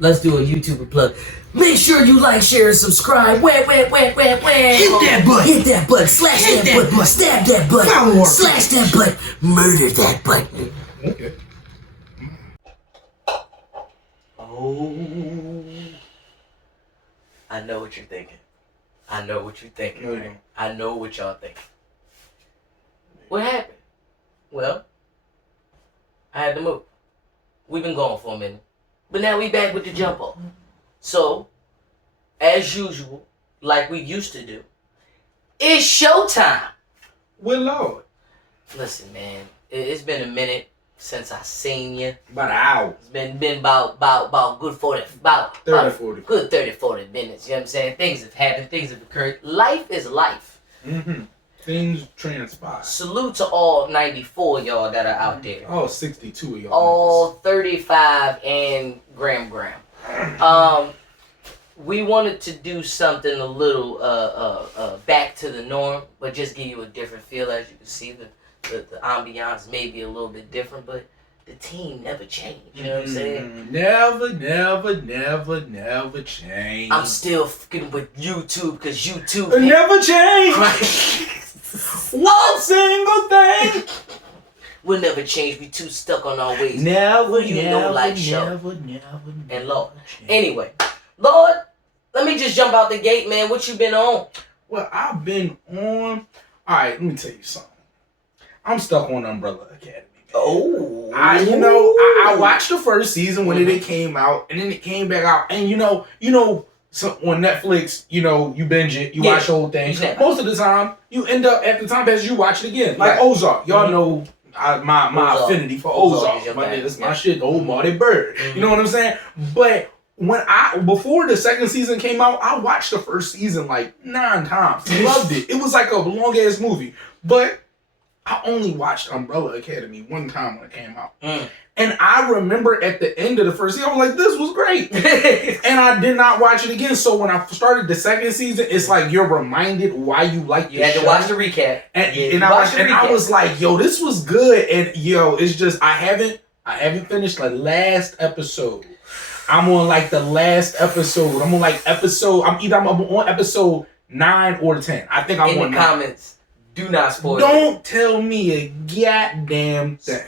Let's do a YouTuber plug. Make sure you like, share, and subscribe. Hit that button. Hit that button. Slash that button. Stab that button. Slash that button. Murder that button. Okay. Oh. I know what you're thinking. I know what you're thinking. No, you right? don't. I know what y'all thinking. What happened? Well, I had to move. We've been gone for a minute. But now we back with the jump off. So, as usual, like we used to do, it's showtime. Well, Lord. Listen, man, it's been a minute since I seen you. About an hour. It's been about good 40, 40. Good 30, 40 minutes. You know what I'm saying? Things have happened. Things have occurred. Life is life. Mm-hmm. Things transpire. Salute to all 94 y'all that are out there. Oh, 62 of y'all. All 35 and Graham. We wanted to do something a little back to the norm, but just give you a different feel. As you can see, the ambiance may be a little bit different, but the team never changed. You know what I'm saying? Never change. I'm still fucking with YouTube because YouTube never change. Right. One single thing We'll never change. We too stuck on our ways. never And Lord. Anyway, Lord, let me just jump out the gate, man. What you been on? Well, I've been on. All right, let me tell you something. I'm stuck on Umbrella Academy. Oh, I watched the first season when it came out, and then it came back out, and so on Netflix, you binge it, you watch the whole thing. Exactly. Most of the time, you end up at the time as you watch it again, like Right. Ozark. Y'all know my Ozark. affinity for Ozark Ozark. is your My, thing. that's my shit, the old Marty Bird. You know what I'm saying? But before the second season came out, I watched the first season like 9 times. Loved it. It was like a long ass movie, but I only watched Umbrella Academy one time when it came out. And I remember at the end of the first season, I was like, this was great. And I did not watch it again. So when I started the second season, it's like you're reminded why you like the show. You had to watch the recap. And I was like, yo, this was good. And yo, it's just I haven't finished the last episode. I'm on like the last episode. I'm on like I'm on episode 9 or 10. I think I'm in on the 9. comments. Do not spoil Don't tell me a goddamn thing.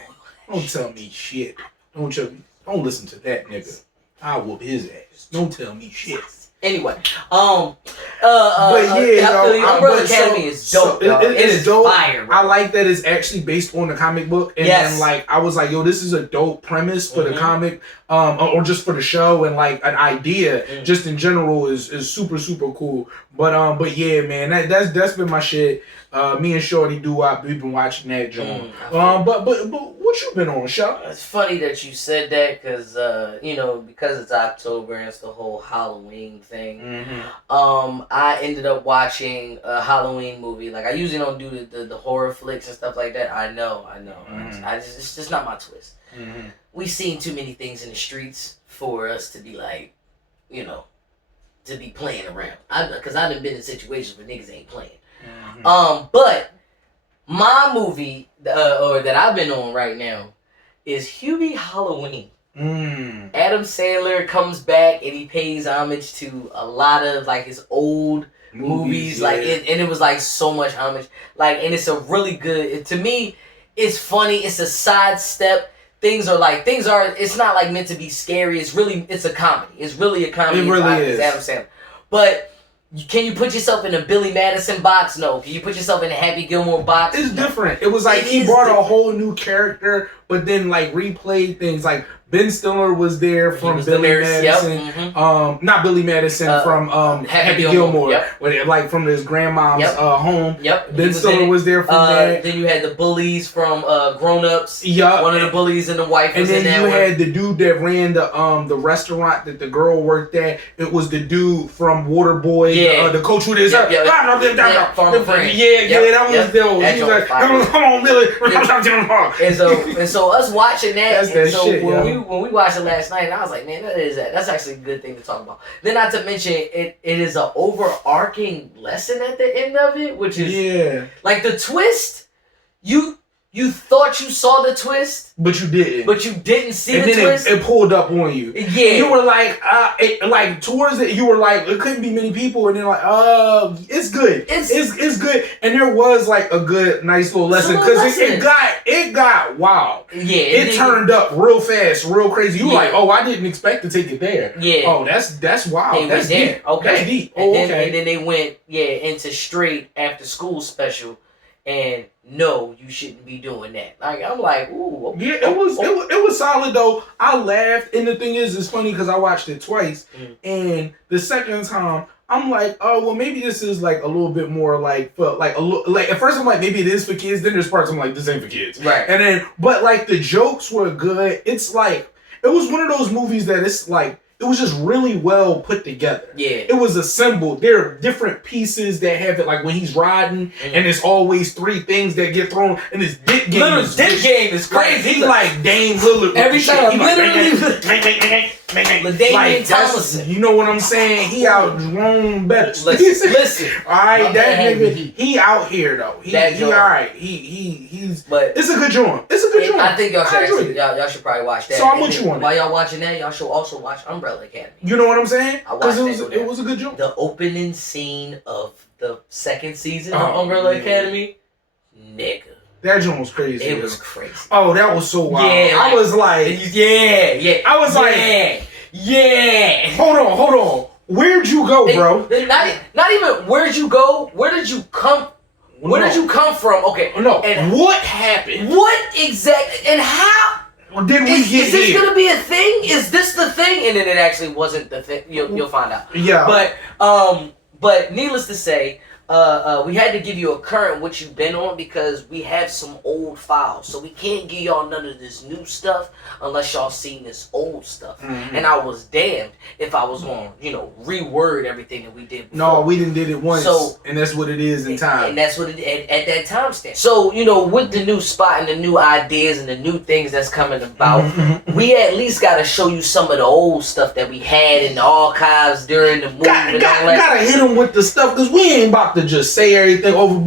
Don't tell me shit. Don't listen to that nigga. I'll whoop his ass. Don't tell me shit. Anyway, but yeah, Umbrella Academy is dope. It is dope. Fire, bro. I like that it's actually based on the comic book, and then I was like, yo, this is a dope premise for the comic, or just for the show, and like an idea, just in general is super super cool. But yeah, man, that's been my shit. Me and Shorty we've been watching that joint. But what you been on, Shaw? It's funny that you said that because because it's October and it's the whole Halloween thing. I ended up watching a Halloween movie. Like I usually don't do the horror flicks and stuff like that. I know. It's just not my twist. We've seen too many things in the streets for us to be like, to be playing around. Because I've been in situations where niggas ain't playing. But my movie or that I've been on right now is Hubie Halloween. Adam Sandler comes back and he pays homage to a lot of like his old movies, and it was like so much homage, and it's a really good. To me, it's funny. It's a sidestep. Things are. It's not like meant to be scary. It's a comedy. It's really a comedy. It really is. It's Adam Sandler, but. Can you put yourself in a Billy Madison box? No. Can you put yourself in a Happy Gilmore box? It's different. It was like he brought a whole new character, but then replayed things. Like Ben Stiller was there from Billy Madison. Not Billy Madison from Happy Gilmore. Yep. From his grandma's home. Yep. Ben Stiller was there from that. Then you had the bullies from Grown Ups. Yup. One of the bullies and the wife was in there. And then you had the dude that ran the restaurant that the girl worked at. It was the dude from Waterboy. The coach who did Farmer Friend. That was dope. He was like, come on, Billy. And so us watching that. That's that shit, when we watched it last night, and I was like, man, that's actually a good thing to talk about. Then not to mention it is an overarching lesson at the end of it, which is like the twist. You thought you saw the twist, but you didn't. But you didn't see and the then twist. It pulled up on you. Yeah. You were like, like towards it, you were like, it couldn't be many people, and then like, it's good. It's good. And there was like a good, nice little lesson because it got wild. Yeah. It turned up real fast, real crazy. You were like, oh, I didn't expect to take it there. Yeah. Oh, that's wild. That's deep. Okay. That's deep. Oh, okay. And then they went into straight after school special. And no, you shouldn't be doing that. Like I'm like, ooh. Okay. Yeah, it was solid though. I laughed, and the thing is, it's funny because I watched it twice, and the second time I'm like, oh well, maybe this is like a little bit more like for like a little like at first I'm like maybe it is for kids. Then there's parts I'm like this ain't for kids, right? And then but like the jokes were good. It's like it was one of those movies that it's like. It was just really well put together. Yeah. It was assembled. There are different pieces that have it, like when he's riding, and there's always 3 things that get thrown, and his dick game is crazy. Like, he's like Dame Lillard. Every time, literally. LaDainian Tomlinson. You know what I'm saying? He outgrown better. Listen. All right, that nigga, he out here though. He all right. He's. But it's a good joint. It's a good joint. I think y'all should probably watch that. So I'm with you on that. While y'all watching that, y'all should also watch Umbrella Academy. You know what I'm saying? Because it was a good joint. The opening scene of the 2nd season of Umbrella Academy, nigga. That joint was crazy. It was crazy. Oh, that was so wild. Yeah, I was like, I was like, Hold on. Where'd you go, bro? Not even where'd you go. Where did you come? Where did you come from? Okay. No. And what happened? What exactly? And how? Did we get here? Is this gonna be a thing? Is this the thing? And then it actually wasn't the thing. You'll find out. Yeah. But needless to say, we had to give you a current what you've been on because we have some old files. So we can't give y'all none of this new stuff unless y'all seen this old stuff. Mm-hmm. And I was damned if I was going to, reword everything that we did before. No, we didn't did it once. And that's what it is in time. And that's what it at that time stamp. So, with the new spot and the new ideas and the new things that's coming about, we at least got to show you some of the old stuff that we had in the archives during the movie. Gotta hit them with the stuff because we ain't about to just say everything over,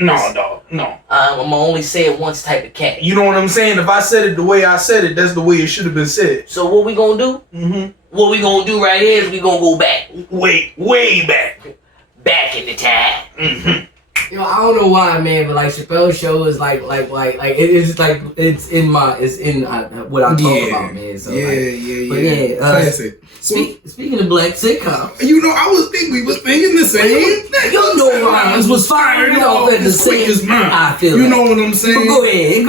No, dog. No. I'm gonna only say it once type of cat. You know what I'm saying? If I said it the way I said it, that's the way it should have been said. So what we gonna do? Mm-hmm. What we gonna do right here is we gonna go back. Way back. Back in the time. Mm-hmm. I don't know why, man, but like Chappelle's show is like it's like it's in what I talk about, man. So classic. Speaking of black sitcoms, we was thinking the same thing. Rhymes was firing off at the same time. I feel you know what I'm saying. Go ahead.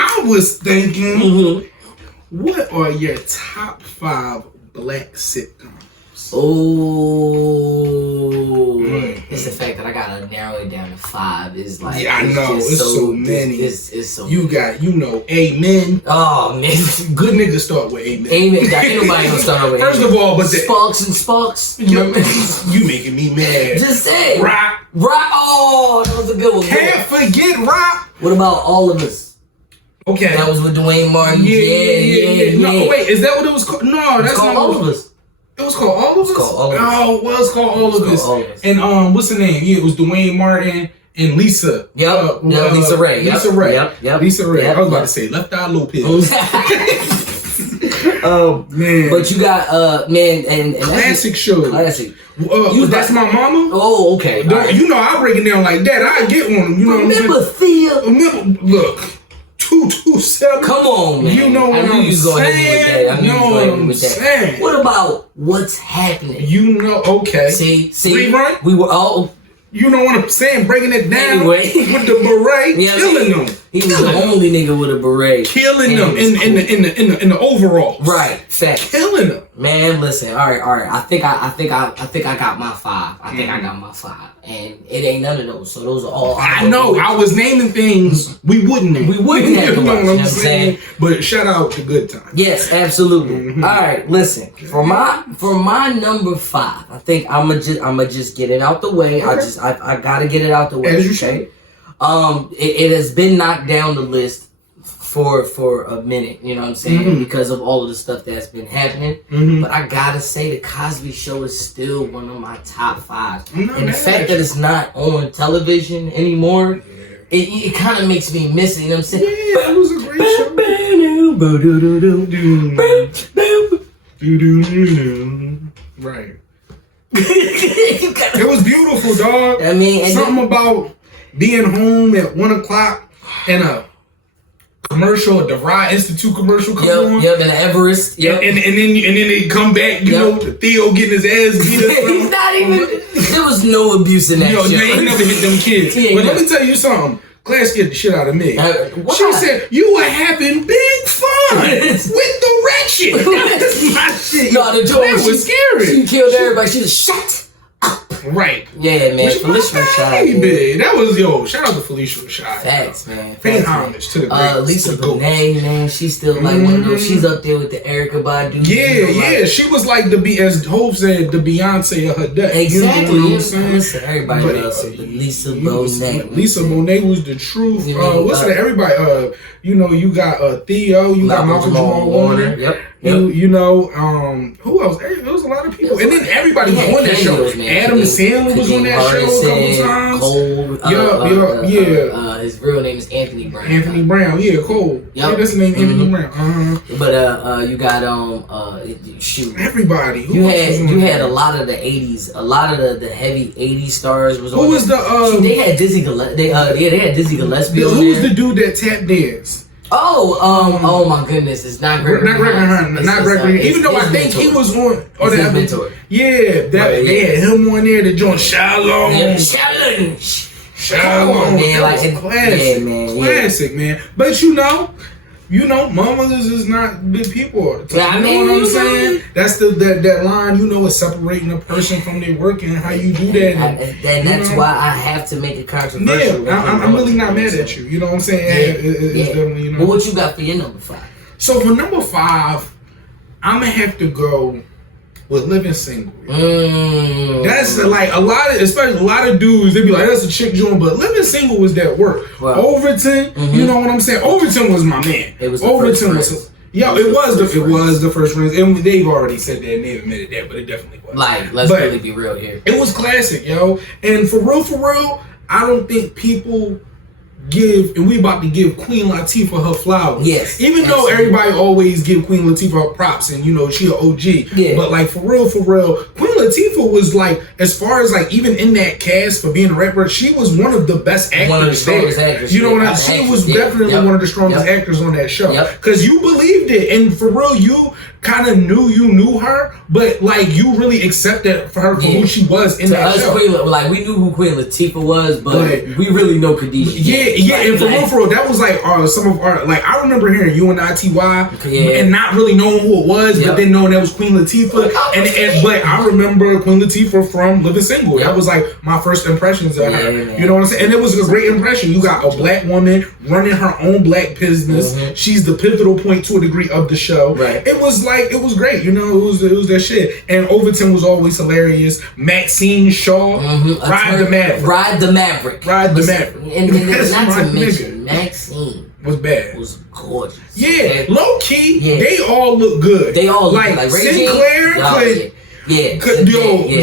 I was thinking, what are your top 5 black sitcoms? It's the fact that I gotta narrow it down to 5. Is like I know it's so many. It's so you got Amen. Oh man, good niggas start with Amen. Ain't nobody gonna start with First of all, but Sparks. You making me mad. Just say Rock. Oh, that was a good one. Can't forget Rock. What about All of Us? Okay, that was with Dwayne Martin. Yeah. No, wait, is that what it was called? No, that's called not All of Us. It was called All of Us? Oh, well, it's called All of Us. And what's the name? Yeah, it was Dwayne Martin and Lisa. Lisa Ray. Lisa Ray. Yep. Lisa Ray. I was about to say Left Eye Lopez. Oh man. But you got and classic show. Classic. That's My Mama. Oh, okay. I break it down like that. I get on them. Remember Thea? Look. 227. Come on, man. You know what I'm saying? What about What's Happening? Okay. See, Rerun? We were all. You know what I'm saying? Breaking it down with the beret, killing them. He was the only nigga with a beret, killing them in the overall. Right, fact, killing them. Man, listen. All right. I think I got my 5. I think I got my 5, and it ain't none of those. So those are all. I know. I was naming things we wouldn't name. We wouldn't have. You know what I'm saying? But shout out to Good Time. Yes, absolutely. Mm-hmm. All right, listen. For my number 5, I think I'ma just get it out the way. Okay. I gotta get it out the way. As you say. It has been knocked down the list for a minute, you know what I'm saying, because of all of the stuff that's been happening. But I gotta say, The Cosby Show is still one of my top 5. And the fact that it's not on television anymore it kind of makes me miss it. You know what I'm saying? Yeah, it was a great show. Right. It was beautiful, dog. I mean, something about being home at 1 o'clock and a commercial, a DeVry Institute commercial come on. Yep, and Everest. Yep. And then they come back, you know, Theo getting his ass beat up. He's not even. There was no abuse in that show. He never hit them kids. But let me tell you something. Claire scared the shit out of me. She said, you were having big fun with direction. That's my shit. No, the joke was scary. She killed everybody. She just shut up. Right. Yeah, man. Felicia Rashad. That was, shout out to Felicia Rashad. Facts, man. Pay homage to the great. Lisa Bonet, man. She's still like one of those. She's up there with the Erykah Badu. Yeah. She was like as Hope said, the Beyonce of her day. Exactly. You know what I'm saying? Listen, everybody loves her. Lisa Bonet. Lisa Bonet was the truth. What's that? Everybody. You got Theo. You got Malcolm Jamal Warner. Yep. Who else? There was a lot of people, and then everybody was on that show. Adam Sandler was on that show a couple times. His real name is Anthony Brown. Anthony Brown, Cole. Yep. Yeah, that's the name, Anthony Brown. But you got everybody. You had a lot of the '80s, a lot of the heavy '80s stars was on. Who was the? They had Dizzy Gillespie. They had Dizzy Gillespie. Who was the dude that tap danced? Oh my goodness! It's not Gregory. Not Gregory. Even though I think he was on. His mentor. Yeah, they had him on there. The joint Shalom. Man, that was classic. Yeah, man. Classic, man. But mamas is not good people all the time. Yeah, you know what I'm saying? That's that line, is separating a person from their work and how you do that. And that's why I have to make it controversial. Yeah, I'm really not mad at you. You know what I'm saying? It's definitely, But what you got for your number 5? So for number 5, I'm going to have to go with Living Single. That's like especially a lot of dudes, they be like, that's a chick joint, but Living Single was that work. Well, Overton, you know what I'm saying? Overton was my man. It was Overton was the first friends, and they've already said that and they admitted that, but it definitely was. Like, let's really be real here. It was classic, yo. And for real, I don't think people and we about to give Queen Latifah her flowers. Yes. Even though everybody always give Queen Latifah her props and she an OG. Yeah. But like for real, Queen Latifah was like, as far as like even in that cast for being a rapper, she was one of the best actors. One of the strongest actors. You know what I'm saying? She was definitely one of the strongest actors on that show. Because you believed it, and for real, you kind of knew her, but like you really accepted her for who she was in that show. We knew who Queen Latifah was, but we really know Khadijah. Yeah, and for real, that was like some of our, like I remember hearing UNITY and not really knowing who it was, but then knowing that was Queen Latifah. But I remember Queen Latifah from Living Single. That was like my first impressions of her. Man. You know what I'm saying? And it was a great impression. You got a black woman running her own black business. She's the pivotal point to a degree of the show. Right. It was great. It was that shit. And Overton was always hilarious. Maxine Shaw, Ride the Maverick. And not to mention, Maxine was bad. Was gorgeous. Yeah, low key, they all look good. They all look like Sinclair.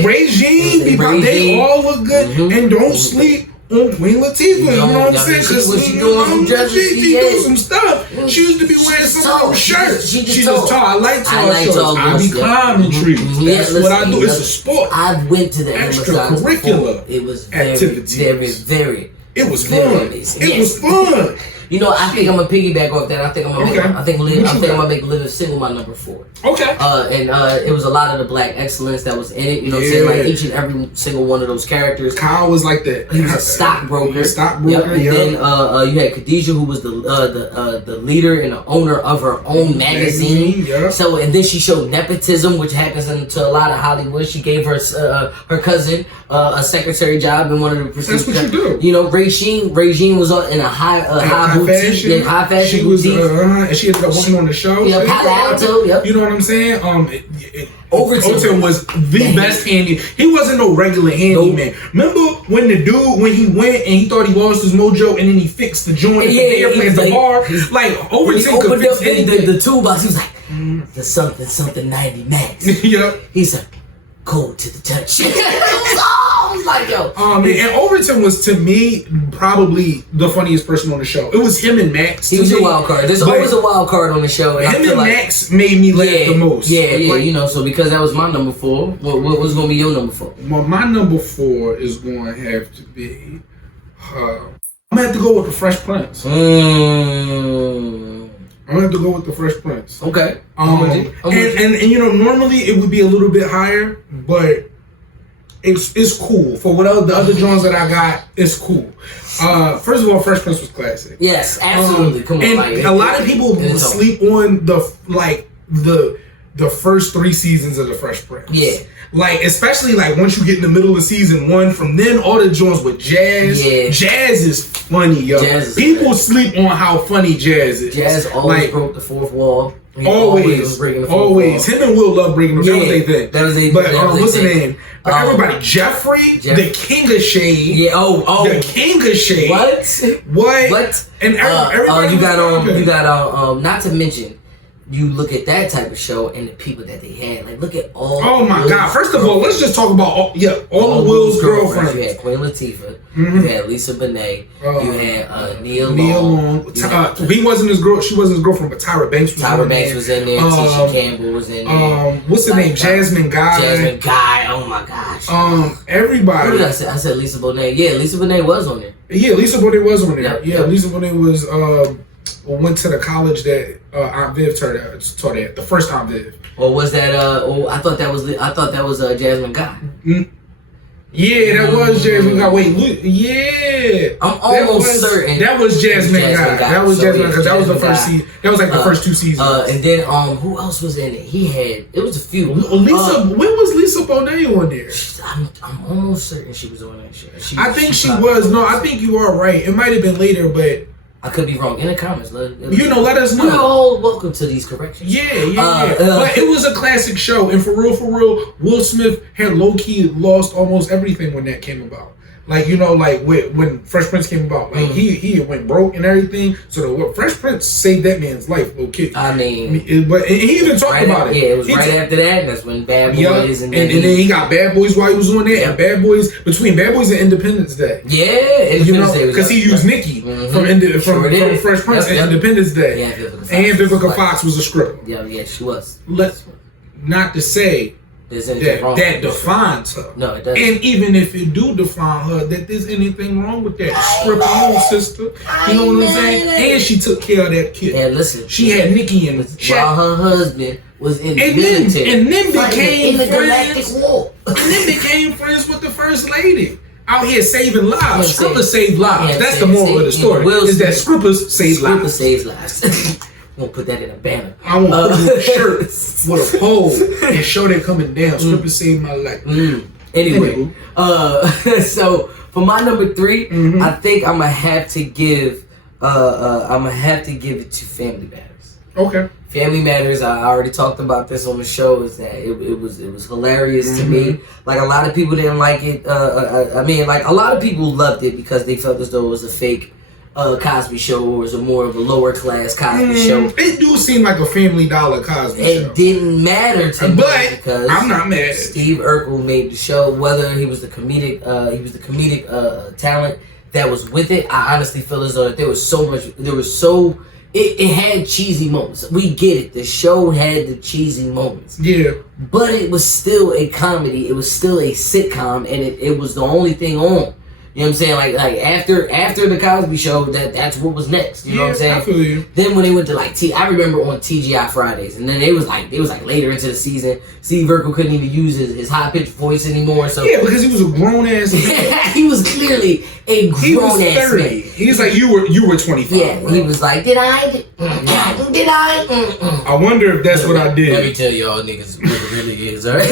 Regine, they all look good. And don't sleep on Queen Latifah. You know what I'm saying? Because she do some stuff. She used to be wearing some of those shirts. She just tall. I like tall shirts. I be climbing trees. That's what I do. It's a sport. I went to the extracurricular. It was very. It was fun. It was fun. I think I'm gonna piggyback off that. I think I'm gonna make Living Single my number 4. Okay. And it was a lot of the black excellence that was in it. You know what I'm saying? Like each and every single one of those characters. Kyle was like that. He was a stockbroker. And then you had Khadijah, who was the leader and the owner of her own magazine. So and then she showed nepotism, which happens to a lot of Hollywood. She gave her cousin a secretary job in one of the prestigious. That's what you do. Regine was in a high boutique. High fashion. She was, and she ended up working on the show. Yeah, Palo Alto. Yep. You know what I'm saying? Overton was the best handy. He wasn't no regular handyman. Remember when he went and he thought he lost his mojo and then he fixed the joint at the bar? Like Overton could fix anything. The toolbox, he was like, the something 90 max. Yep. He's like, cold to the touch. Oh was like, yo. And Overton was, to me, probably the funniest person on the show. It was him and Max. He was a wild card. There's always a wild card on the show. And him and Max made me laugh the most. Yeah, so because that was my number 4, what was going to be your number 4? Well, my number 4 is going to have to be... I'm going to have to go with the Fresh Prince. I'm going to have to go with the Fresh Prince. Okay. And normally it would be a little bit higher, but it's cool. For what the other Jones that I got, it's cool. First of all, Fresh Prince was classic. Yes, absolutely. Come on. And a lot of people sleep on the first 3 seasons of the Fresh Prince. Yeah. Like, especially like once you get in the middle of season 1, from then all the Jones with Jazz. Yeah. Jazz is funny, yo. People sleep on how funny Jazz is. Jazz always broke the 4th wall. Always. Him and Will love breaking the 4th thing. That was But what's the name? But everybody, Jeffrey, the King of Shade. Yeah. Oh. The King of Shade. What? And everybody. You got not to mention. You look at that type of show and the people that they had. Like, look at all. Oh my God! First of all, let's just talk about all of Will's girlfriends. You had Queen Latifah. You had Lisa Bonet. You had Nia Long. He wasn't his girl. She wasn't his girlfriend, but Tyra Banks was. Tyra Banks was in there. Tisha Campbell was in there. What's her name? Jasmine Guy. Oh my gosh. Everybody. What did I say? I said Lisa Bonet. Yeah, Lisa Bonet was on there. Yeah, Lisa Bonet was on there. Yeah, Lisa Bonet was. Went to the college that Aunt Viv taught at, the first Aunt Viv. Or was that I thought that was Jasmine Guy. Yeah, that was Jasmine Guy. Wait, look, yeah. I'm almost certain that was Jasmine Guy. That was Jasmine because that was the first season. That was like the first 2 seasons. And then who else was in it? It was a few. Lisa, when was Lisa Bonet on there? I'm almost certain she was on that shit. I think she was. No, I think you are right. It might have been later, but I could be wrong. In the comments, let us know. We're all welcome to these corrections. Yeah. But it was a classic show, and for real, Will Smith had low key lost almost everything when that came about. Like, when Fresh Prince came about, like he went broke and everything. So the Fresh Prince saved that man's life, little kid. I mean, but he even talked about it. Yeah, it was after that. That's when Bad Boys and then he got Bad Boys while he was on there. And Bad Boys between Bad Boys and Independence Day. Yeah, because he used Nikki from Fresh Prince and Independence Day. And Vivica Fox was a stripper. Yeah, she was. Not to say that defines her. No, it doesn't. And even if it do define her, that there's anything wrong with that. Strip on, sister. You know what I'm saying? And she took care of that kid. And listen, she had Nikki in the chat. While her husband was in the military. And then became in the Galactic War. And then became friends with the First Lady. Out here saving lives. Scrippers save lives. That's the moral of the story. Is that Scrippers save lives. Scrippers save lives. I'm gonna put that in a banner. I want to put a shirt with a pole and show that coming down. Scrippers saved my life. Anyway, so for my number 3, I think I'm gonna have to give it to Family Matters. Okay. Family Matters. I already talked about this on the show. Is that it was hilarious to me. Like, a lot of people didn't like it. I mean, like, a lot of people loved it because they felt as though it was a fake Cosby Show, or was a more of a lower class Cosby Show. It do seem like a Family Dollar Cosby Show. It didn't matter to me because I'm not mad. Steve Urkel made the show. Whether he was the comedic talent that was with it, I honestly feel as though that it had cheesy moments. We get it. The show had the cheesy moments. Yeah. But it was still a comedy. It was still a sitcom, and it was the only thing on. You know what I'm saying? Like after the Cosby Show, that's what was next. You know what I'm saying? I feel you. Then when they went to I remember on TGI Fridays, and then they was like later into the season, Steve Urkel couldn't even use his high pitched voice anymore. So because he was a grown ass man. He was clearly a grown ass man. He's like, you were 25. Yeah, bro. he was like, did I? I wonder if that's what I did. Let me tell y'all niggas what it really is, alright?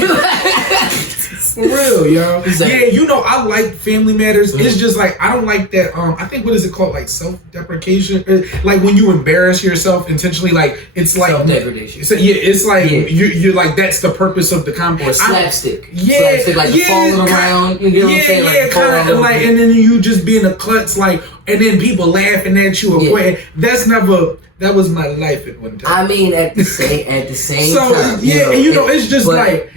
For real, y'all. Yeah, I like Family Matters. It's just like, I don't like that. I think, what is it called? Like self-deprecation? Like when you embarrass yourself intentionally, like it's like self-degradation. So, it's like you're like, that's the purpose of the comedy. Or slapstick. Slapstick, like falling around. You know what I'm saying? Like, kind of like, and then you just being a klutz, like, and then people laughing at you. That was my life at one time. I mean, at the same time. It's just like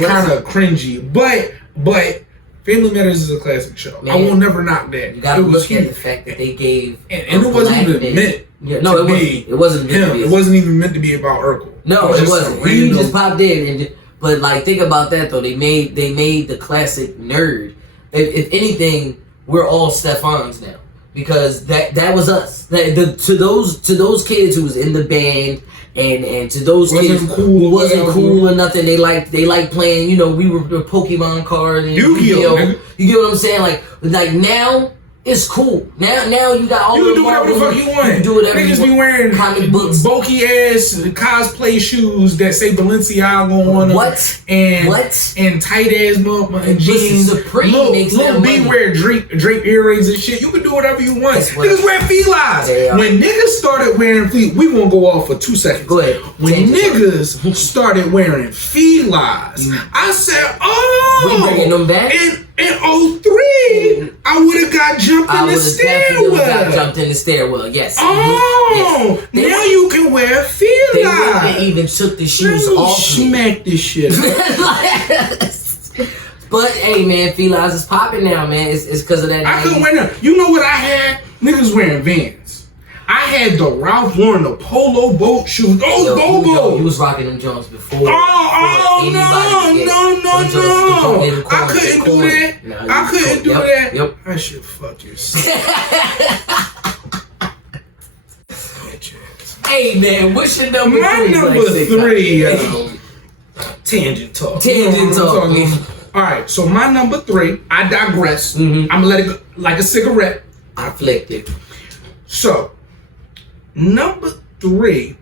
kind of cringy. But Family Matters is a classic show. Man, I will never knock that. You gotta look at the fact that they gave and it wasn't even meant. Yeah, no, it wasn't meant to be. It wasn't even meant to be about Urkel. No, it wasn't. He just popped in, but like, think about that though. They made the classic nerd. If anything, we're all Stefans now because that was us. To those kids who was in the band. And to those kids who wasn't cool or nothing, they liked playing. You know, we were the Pokemon card and Yu-Gi-Oh. You get what I'm saying? Like now. It's cool. Now you got all you can do whatever the fuck you want. You can do whatever Niggas you want. be wearing comic books, bulky ass cosplay shoes that say Balenciaga on them. What? And tight ass motherfucking jeans. Little B wear drape earrings and shit. You can do whatever you want. Niggas wear felines. When niggas started wearing felines, we won't go off for 2 seconds. Go ahead. When niggas started wearing felines, I said, oh, we bringing them back. In 03, I would have got jumped in the stairwell. Got jumped in the stairwell, yes. Oh, yes. Now you can wear felines. They even took the shoes off. Smack this shit. But hey, man, felines is popping now, man. It's because of that. I couldn't wear them. You know what I had? Niggas wearing Vans. I had the Ralph Lauren, the polo boat shoes. Those Bobo. You was rocking them Jones before. No. I couldn't do that. I couldn't do that. Yep. I should fuck yourself. Hey, man, what's your number 3? My number 3. Tangent talk. All right, so my number 3, I digress. I'm going to let it go like a cigarette. I flicked it. So, number 3,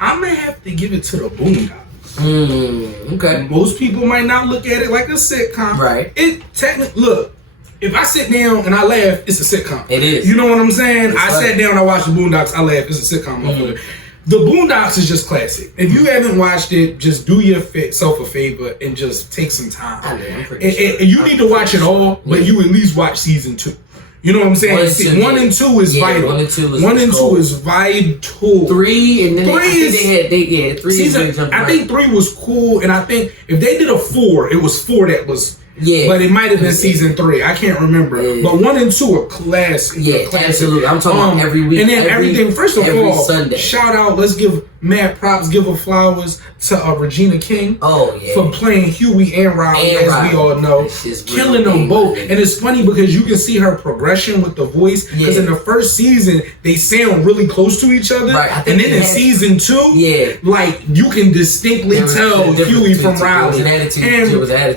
I'm going to have to give it to the Boondocks. Okay. Most people might not look at it like a sitcom. Right. It technically, look, if I sit down and I laugh, it's a sitcom. It is. You know what I'm saying? I sat down, I watched the Boondocks, I laughed, it's a sitcom. The Boondocks is just classic. If you haven't watched it, just do yourself a favor and just take some time. I'm pretty sure. And you need to watch it all, but you at least watch season 2. You know what I'm saying? 1 and 2 is vital. 1 and 2 is 1 and 2 is vital. 3 and then 3 3 season, I think 3 was cool, and I think if they did a 4, it was 4 that was. Yeah, but it might have been season 3. I can't remember. Yeah. But 1 and 2 are classic. Yeah, absolutely. I'm talking about every week. And then everything. First of all, Sunday. Shout out. Let's give mad props. Give her flowers to Regina King. Oh yeah. For playing Huey and Riley, as we all know, killing them both. And it's funny because you can see her progression with the voice. Because in the first season they sound really close to each other, right. And then in season 2, like you can distinctly tell Huey from Riley. And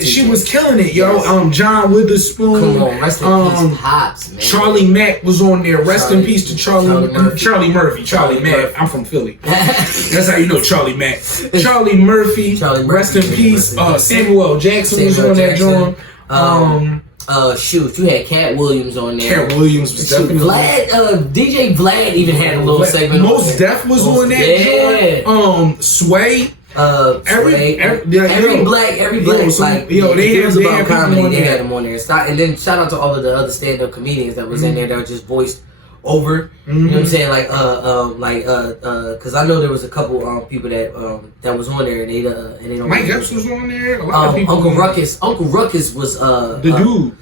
she was killing it. Yo, John Witherspoon. Come on, rest in peace, Pops, man. Charlie Mack was on there. Rest in peace to Charlie Murphy. Charlie Mack. I'm from Philly. That's how you know Charlie Mack. Charlie Murphy. Rest in peace. Samuel Jackson was on that joint. Shoot, you had Cat Williams on there. Cat Williams was definitely. DJ Vlad even had a little segment. Most Def was on that joint. Sway. Every black they cares about comedy. They had them on there. And then shout out to all of the other stand-up comedians that was in there that were just voiced over. You know what I'm saying? Because I know there was a couple people that was on there and they don't. Mike Epps was on there. A lot of people. Uncle Ruckus was the dude.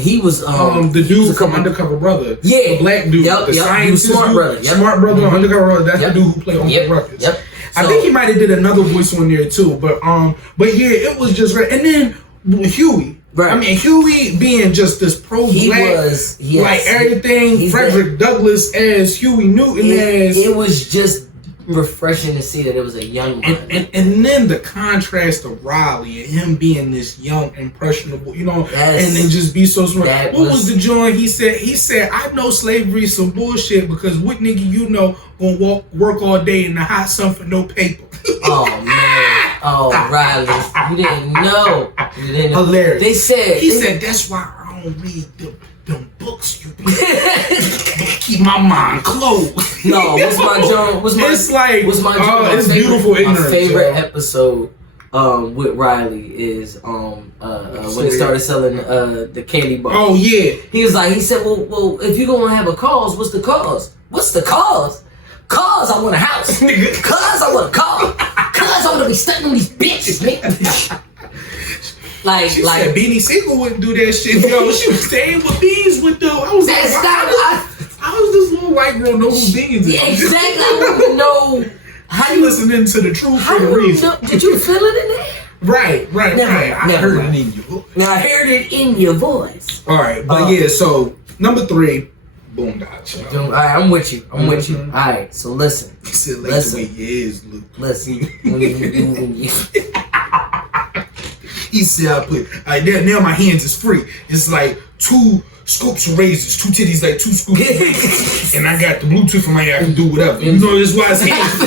He was the dude from Undercover Brother. Yeah, the black dude. The scientist Smart dude. Brother. Smart Brother, Undercover Brother. That's the dude who played Uncle Ruckus. Yep. I think he might have did another voice on there too, but yeah, it was just great. And then Huey, right? I mean, Huey being just this pro-black, like everything. Frederick Douglass as Huey Newton as. It was just refreshing to see that it was a young man. And then the contrast of Riley and him being this young, impressionable, and then just be so smart. What was the joint he said, I know slavery is some bullshit because what nigga gonna work all day in the hot sun for no paper. Oh man. Oh, Riley. You didn't know. Hilarious. They said that's why I don't read them books you keep my mind closed. No, what's my beautiful ignorance. My favorite episode with Riley is when he started selling the candy bar. Oh yeah. He said, well, if you're gonna have a cause, what's the cause? What's the cause? Cause I want a house. Cause I want a car. Cause I want to be stunting these bitches, man. She said Beanie Siegel wouldn't do that shit. Yo, she was staying with beans with the. I was like, how does this little white girl know who beans is? Exactly. I want to know how you listening to the truth for the reason. Did you feel it in there? Right. I heard it in you. Now I heard it in your voice. All right, but yeah. So number 3. Boondocks. All right, I'm with you. All right, so listen. He said, like the way you is, Luke. Listen. He said, I put, now my hands is free. It's like 2 scoops of razors, 2 titties, like 2 scoops of razors. And I got the Bluetooth in my ear, I can do whatever. You know, that's why it's hands.